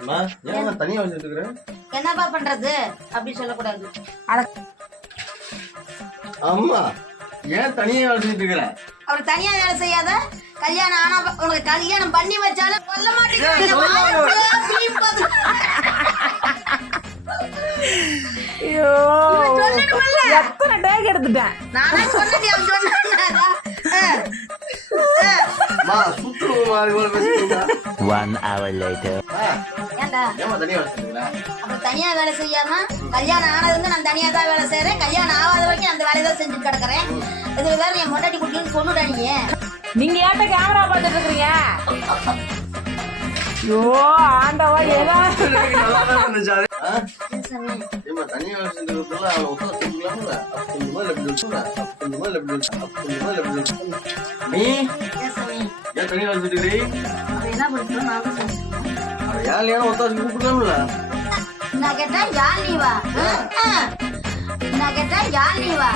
அம்மா ஏன் தனியா வச்சுட்டு இருக்கற? என்னப்பா பண்றது அப்படி சொல்லக்கூடாது. அம்மா ஏன் தனியா வச்சுட்டு இருக்கற? அவர் தனியா வேலை செய்யாத. கல்யாணம் ஆனா உனக்கு கல்யாணம் பண்ணி வச்சாலும் சொல்ல மாட்டேங்கிறீங்க. ஐயோ எத்தனை டேக் எடுத்துட்டேன். நானே சொன்னது அவன் சொன்னானா? அம்மா சுத்துமா இவ்வளவு பேசிட்டீங்க. 1 hour later. ஏன்டா ஏமா தனியா வச்சுட்டு இருக்கற? அப்ப தனியா வேலை செய்யாம கல்யாணம் ஆனதுங்க நான் தனியா தான் வேலை செய்யறேன். கல்யாணம் ஆகாத வரைக்கும் அந்த வேலையை தான் செஞ்சுட்டு கிடக்குறேன். இதுல வேற என் மொட்டாட்டி குட்டின்னு சொன்னுடா நீ. நீங்க ஏட்ட கேமரா பார்த்துட்டு இருக்கீங்க? ஐயோ ஆண்டவா ஏதாவது நல்லா தான் இருந்துச்சு அது. சாமி, ஏமா தனியா வச்சுட்டு இருக்கறதுல அவளை ஒத்த வச்சுக்கலாம்ல? அப்படி மாதிரி எப்படி சொல்ற? அப்படி மாதிரி எப்படி அப்படி மாதிரி எப்படி நீ ஏன் சாமி? ஏன் தனியா வச்சுட்டு இருக்கீ? அப்ப என்ன பண்ணுறோம்? நான் தான் சொல்றேன். யாரையான ஒத்த வச்சு கூப்பிடலாம்ல? நான் கேட்டா யார் நீ வா? நான் கேட்டா யார் நீ வா?